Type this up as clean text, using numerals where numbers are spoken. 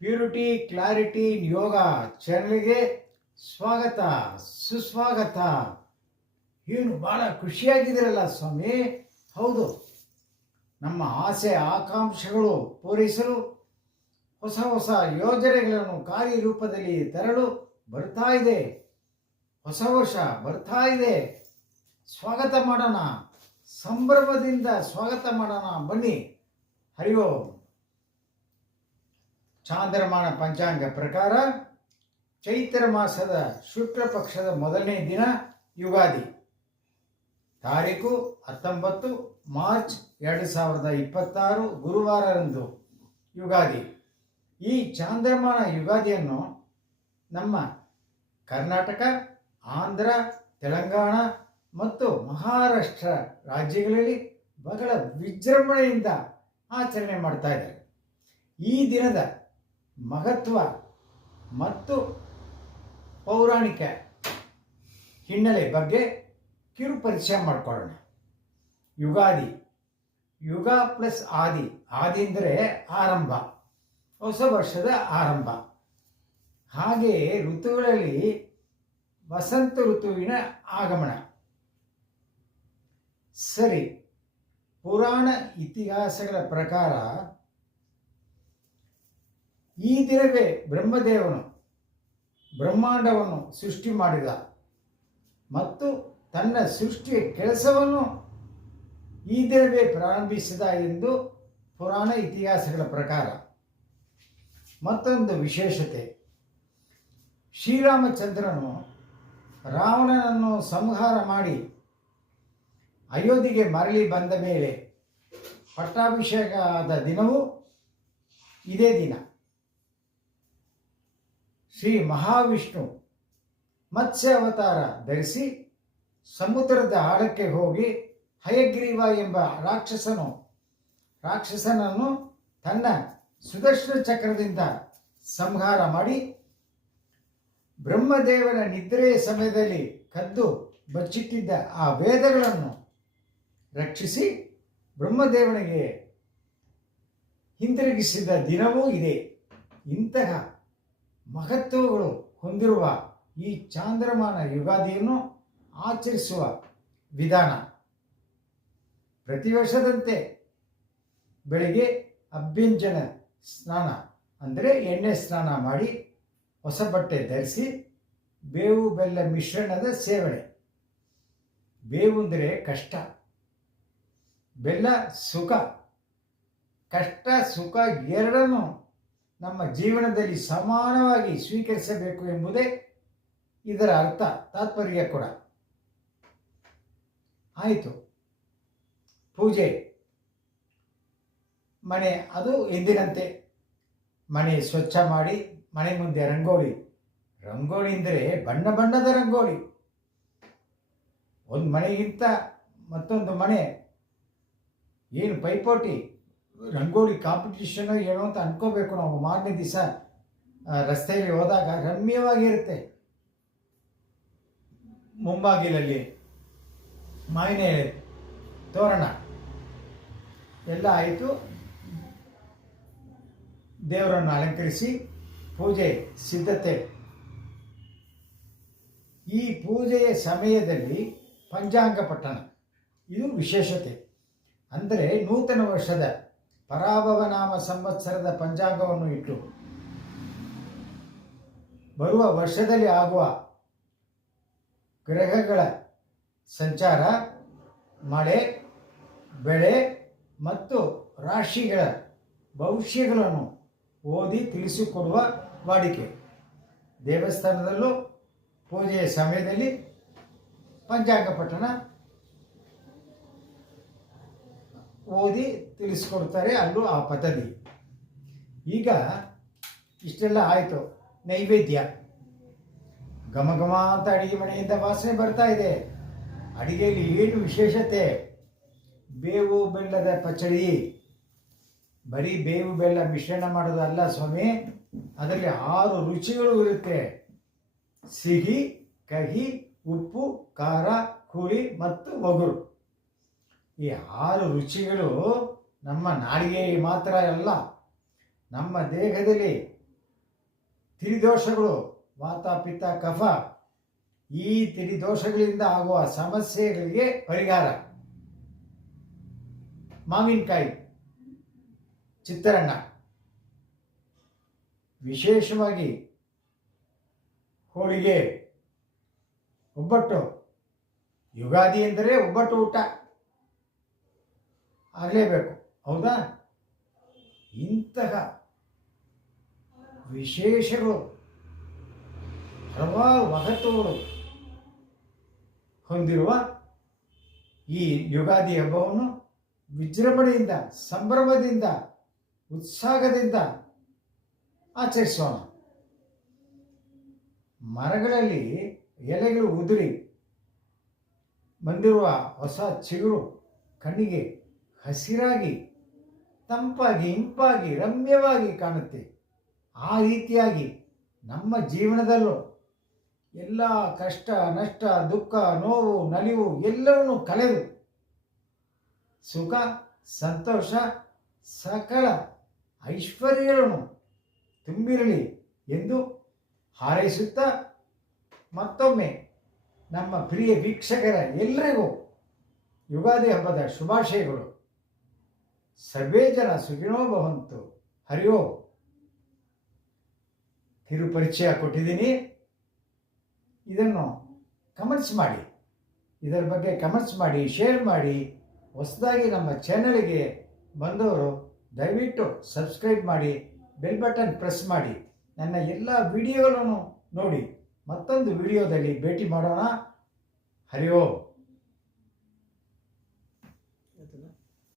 Purity clarity ಯೋಗ ಚಾನಲ್ಗೆ ಸ್ವಾಗತ ಸುಸ್ವಾಗತ. ಏನು ಭಾಳ ಖುಷಿಯಾಗಿದ್ದೀರಲ್ಲ ಸ್ವಾಮಿ? ಹೌದು, ನಮ್ಮ ಆಸೆ ಆಕಾಂಕ್ಷೆಗಳು ಪೂರೈಸಲು ಹೊಸ ಹೊಸ ಯೋಜನೆಗಳನ್ನು ಕಾರ್ಯರೂಪದಲ್ಲಿ ತರಲು ಬರ್ತಾ ಇದೆ. ಹೊಸ ವರ್ಷ ಬರ್ತಾ ಇದೆ. ಸ್ವಾಗತ ಮಾಡೋಣ, ಸಂಭ್ರಮದಿಂದ ಸ್ವಾಗತ ಮಾಡೋಣ. ಬನ್ನಿ. ಹರಿ ಓಂ. ಚಾಂದ್ರಮಾನ ಪಂಚಾಂಗ ಪ್ರಕಾರ ಚೈತ್ರ ಮಾಸದ ಶುಕ್ಲ ಪಕ್ಷದ ಮೊದಲನೇ ದಿನ ಯುಗಾದಿ. ತಾರೀಕು 19 ಮಾರ್ಚ್ 2026 ಗುರುವಾರರಂದು ಯುಗಾದಿ. ಈ ಚಾಂದ್ರಮಾನ ಯುಗಾದಿಯನ್ನು ನಮ್ಮ ಕರ್ನಾಟಕ, ಆಂಧ್ರ, ತೆಲಂಗಾಣ ಮತ್ತು ಮಹಾರಾಷ್ಟ್ರ ರಾಜ್ಯಗಳಲ್ಲಿ ಬಹಳ ವಿಜೃಂಭಣೆಯಿಂದ ಆಚರಣೆ ಮಾಡ್ತಾ ಇದ್ದಾರೆ. ಈ ದಿನದ ಮಹತ್ವ ಮತ್ತು ಪೌರಾಣಿಕ ಹಿನ್ನೆಲೆ ಬಗ್ಗೆ ಕಿರು ಪರಿಚಯ ಮಾಡಿಕೊಳ್ಳೋಣ. ಯುಗಾದಿ, ಯುಗ ಪ್ಲಸ್ ಆದಿ. ಆದಿ ಅಂದರೆ ಆರಂಭ, ಹೊಸ ವರ್ಷದ ಆರಂಭ. ಹಾಗೆಯೇ ಋತುಗಳಲ್ಲಿ ವಸಂತ ಋತುವಿನ ಆಗಮನ. ಸರಿ, ಪುರಾಣ ಇತಿಹಾಸಗಳ ಪ್ರಕಾರ ಈ ದಿನವೇ ಬ್ರಹ್ಮದೇವನು ಬ್ರಹ್ಮಾಂಡವನ್ನು ಸೃಷ್ಟಿ ಮಾಡಿದ ಮತ್ತು ತನ್ನ ಸೃಷ್ಟಿಯ ಕೆಲಸವನ್ನು ಈ ದಿನವೇ ಪ್ರಾರಂಭಿಸಿದ ಎಂದು ಪುರಾಣ ಇತಿಹಾಸಗಳ ಪ್ರಕಾರ. ಮತ್ತೊಂದು ವಿಶೇಷತೆ, ಶ್ರೀರಾಮಚಂದ್ರನು ರಾವಣನನ್ನು ಸಂಹಾರ ಮಾಡಿ ಅಯೋಧ್ಯೆಗೆ ಮರಳಿ ಬಂದ ಮೇಲೆ ಪಟ್ಟಾಭಿಷೇಕ ಆದ ದಿನವೂ ಇದೇ ದಿನ. ಶ್ರೀ ಮಹಾವಿಷ್ಣು ಮತ್ಸ್ಯ ಅವತಾರ ಧರಿಸಿ ಸಮುದ್ರದ ಆಳಕ್ಕೆ ಹೋಗಿ ಹಯಗ್ರೀವ ಎಂಬ ರಾಕ್ಷಸನನ್ನು ತನ್ನ ಸುದರ್ಶನ ಚಕ್ರದಿಂದ ಸಂಹಾರ ಮಾಡಿ ಬ್ರಹ್ಮದೇವನ ನಿದ್ರೆಯ ಸಮಯದಲ್ಲಿ ಕದ್ದು ಬಚ್ಚಿಟ್ಟಿದ್ದ ಆ ವೇದಗಳನ್ನು ರಕ್ಷಿಸಿ ಬ್ರಹ್ಮದೇವನಿಗೆ ಹಿಂತಿರುಗಿಸಿದ ದಿನವೂ ಇದೆ. ಇಂತಹ ಮಹತ್ವಗಳು ಹೊಂದಿರುವ ಈ ಚಾಂದ್ರಮಾನ ಯುಗಾದಿಯನ್ನು ಆಚರಿಸುವ ವಿಧಾನ ಪ್ರತಿ ವರ್ಷದಂತೆ ಬೆಳಿಗ್ಗೆ ಅಭ್ಯಂಜನ ಸ್ನಾನ ಅಂದರೆ ಎಣ್ಣೆ ಸ್ನಾನ ಮಾಡಿ ಹೊಸ ಬಟ್ಟೆ ಧರಿಸಿ ಬೇವು ಬೆಲ್ಲ ಮಿಶ್ರಣದ ಸೇವನೆ. ಬೇವು ಅಂದರೆ ಕಷ್ಟ, ಬೆಲ್ಲ ಸುಖ. ಕಷ್ಟ ಸುಖ ಎರಡನ್ನೂ ನಮ್ಮ ಜೀವನದಲ್ಲಿ ಸಮಾನವಾಗಿ ಸ್ವೀಕರಿಸಬೇಕು ಎಂಬುದೇ ಇದರ ಅರ್ಥ, ತಾತ್ಪರ್ಯ ಕೂಡ. ಆಯಿತು, ಪೂಜೆ. ಮನೆ ಅದು ಎಂದಿನಂತೆ ಮನೆ ಸ್ವಚ್ಛ ಮಾಡಿ ಮನೆ ಮುಂದೆ ರಂಗೋಲಿ. ರಂಗೋಲಿ ಅಂದರೆ ಬಣ್ಣ ಬಣ್ಣದ ರಂಗೋಲಿ. ಒಂದು ಮನೆಗಿಂತ ಮತ್ತೊಂದು ಮನೆ ಏನು ಪೈಪೋಟಿ, ರಂಗೋಲಿ ಕಾಂಪಿಟಿಷನ್ ಏನೋ ಅಂತ ಅನ್ಕೋಬೇಕು ನಾವು. ಮಾರನೇ ದಿವಸ ರಸ್ತೆಯಲ್ಲಿ ಹೋದಾಗ ರಮ್ಯವಾಗಿರುತ್ತೆ. ಮುಂಬಾಗಿಲಲ್ಲಿ ಮಾವಿನ ಎಲೆ ತೋರಣ ಎಲ್ಲ ಆಯಿತು. ದೇವರನ್ನು ಅಲಂಕರಿಸಿ ಪೂಜೆ ಸಿದ್ಧತೆ. ಈ ಪೂಜೆಯ ಸಮಯದಲ್ಲಿ ಪಂಚಾಂಗ ಪಠಣ, ಇದು ವಿಶೇಷತೆ. ಅಂದರೆ ನೂತನ ವರ್ಷದ ಪರಾಭವ ನಾಮ ಸಂವತ್ಸರದ ಪಂಚಾಂಗವನ್ನು ಇಟ್ಟು ಬರುವ ವರ್ಷದಲ್ಲಿ ಆಗುವ ಗ್ರಹಗಳ ಸಂಚಾರ, ಮಳೆ, ಬೆಳೆ ಮತ್ತು ರಾಶಿಗಳ ಭವಿಷ್ಯಗಳನ್ನು ಓದಿ ತಿಳಿಸಿಕೊಡುವ ವಾಡಿಕೆ. ದೇವಸ್ಥಾನದಲ್ಲೂ ಪೂಜೆಯ ಸಮಯದಲ್ಲಿ ಪಂಚಾಂಗ ಪಠಣ ಓದಿ ತಿಳಿಸ್ಕೊಡ್ತಾರೆ, ಅಲ್ಲೂ ಆ ಪದ್ಧತಿ. ಈಗ ಇಷ್ಟೆಲ್ಲ ಆಯಿತು. ನೈವೇದ್ಯ. ಘಮ ಘಮ ಅಂತ ಅಡಿಗೆ ಮನೆಯಿಂದ ವಾಸನೆ ಬರ್ತಾ ಇದೆ. ಅಡಿಗೆಯಲ್ಲಿ ಏನು ವಿಶೇಷತೆ? ಬೇವು ಬೆಲ್ಲದ ಪಚಡಿ. ಬರೀ ಬೇವು ಬೆಲ್ಲ ಮಿಶ್ರಣ ಮಾಡೋದು ಅಲ್ಲ ಸ್ವಾಮಿ, ಅದರಲ್ಲಿ 6 ರುಚಿಗಳು ಇರುತ್ತೆ. ಸಿಹಿ, ಕಹಿ, ಉಪ್ಪು, ಖಾರ, ಹುಳಿ ಮತ್ತು ಒಗರು. ಈ 6 ರುಚಿಗಳು ನಮ್ಮ ನಾಲಿಗೆಗೆ ಮಾತ್ರ ಅಲ್ಲ, ನಮ್ಮ ದೇಹದಲ್ಲಿ ತ್ರಿದೋಷಗಳು ವಾತ ಪಿತ್ತ ಕಫ, ಈ ತ್ರಿದೋಷಗಳಿಂದ ಆಗುವ ಸಮಸ್ಯೆಗಳಿಗೆ ಪರಿಹಾರ ಮಾವಿನಕಾಯಿ ಚಿತ್ರಾನ್ನ, ವಿಶೇಷವಾಗಿ ಹೋಳಿಗೆ, ಒಬ್ಬಟ್ಟು. ಯುಗಾದಿ ಎಂದರೆ ಒಬ್ಬಟ್ಟು ಊಟ ಆಗಲೇಬೇಕು, ಹೌದಾ? ಇಂತಹ ವಿಶೇಷಗಳು, ಹಲವಾರು ಮಹತ್ವಗಳು ಹೊಂದಿರುವ ಈ ಯುಗಾದಿ ಹಬ್ಬವನ್ನು ವಿಜೃಂಭಣೆಯಿಂದ, ಸಂಭ್ರಮದಿಂದ, ಉತ್ಸಾಹದಿಂದ ಆಚರಿಸೋಣ. ಮರಗಳಲ್ಲಿ ಎಲೆಗಳು ಉದುರಿ ಬಂದಿರುವ ಹೊಸ ಚಿಗುರು ಕಣ್ಣಿಗೆ ಹಸಿರಾಗಿ, ತಂಪಾಗಿ, ಇಂಪಾಗಿ, ರಮ್ಯವಾಗಿ ಕಾಣುತ್ತೆ. ಆ ರೀತಿಯಾಗಿ ನಮ್ಮ ಜೀವನದಲ್ಲೂ ಎಲ್ಲ ಕಷ್ಟ, ನಷ್ಟ, ದುಃಖ, ನೋವು, ನಲಿವು ಎಲ್ಲವನ್ನೂ ಕಳೆದು ಸುಖ, ಸಂತೋಷ, ಸಕಲ ಐಶ್ವರ್ಯಗಳನ್ನು ತುಂಬಿರಲಿ ಎಂದು ಹಾರೈಸುತ್ತಾ, ಮತ್ತೊಮ್ಮೆ ನಮ್ಮ ಪ್ರಿಯ ವೀಕ್ಷಕರ ಎಲ್ಲರಿಗೂ ಯುಗಾದಿ ಹಬ್ಬದ ಶುಭಾಶಯಗಳು. ಸರ್ವೇ ಜನ ಸುಖಿನೋ ಭವಂತು. ಹರಿ ಓಂ. ಕಿರುಪರಿಚಯ ಕೊಟ್ಟಿದ್ದೀನಿ. ಇದನ್ನು ಕಮೆಂಟ್ಸ್ ಮಾಡಿ, ಇದರ ಬಗ್ಗೆ ಕಮೆಂಟ್ಸ್ ಮಾಡಿ, ಶೇರ್ ಮಾಡಿ. ಹೊಸದಾಗಿ ನಮ್ಮ ಚಾನಲ್ಗೆ ಬಂದವರು ದಯವಿಟ್ಟು ಸಬ್ಸ್ಕ್ರೈಬ್ ಮಾಡಿ, ಬೆಲ್ ಬಟನ್ ಪ್ರೆಸ್ ಮಾಡಿ, ನನ್ನ ಎಲ್ಲ ವಿಡಿಯೋಗಳನ್ನು ನೋಡಿ. ಮತ್ತೊಂದು ವಿಡಿಯೋದಲ್ಲಿ ಭೇಟಿ ಮಾಡೋಣ. ಹರಿ ಓಂ.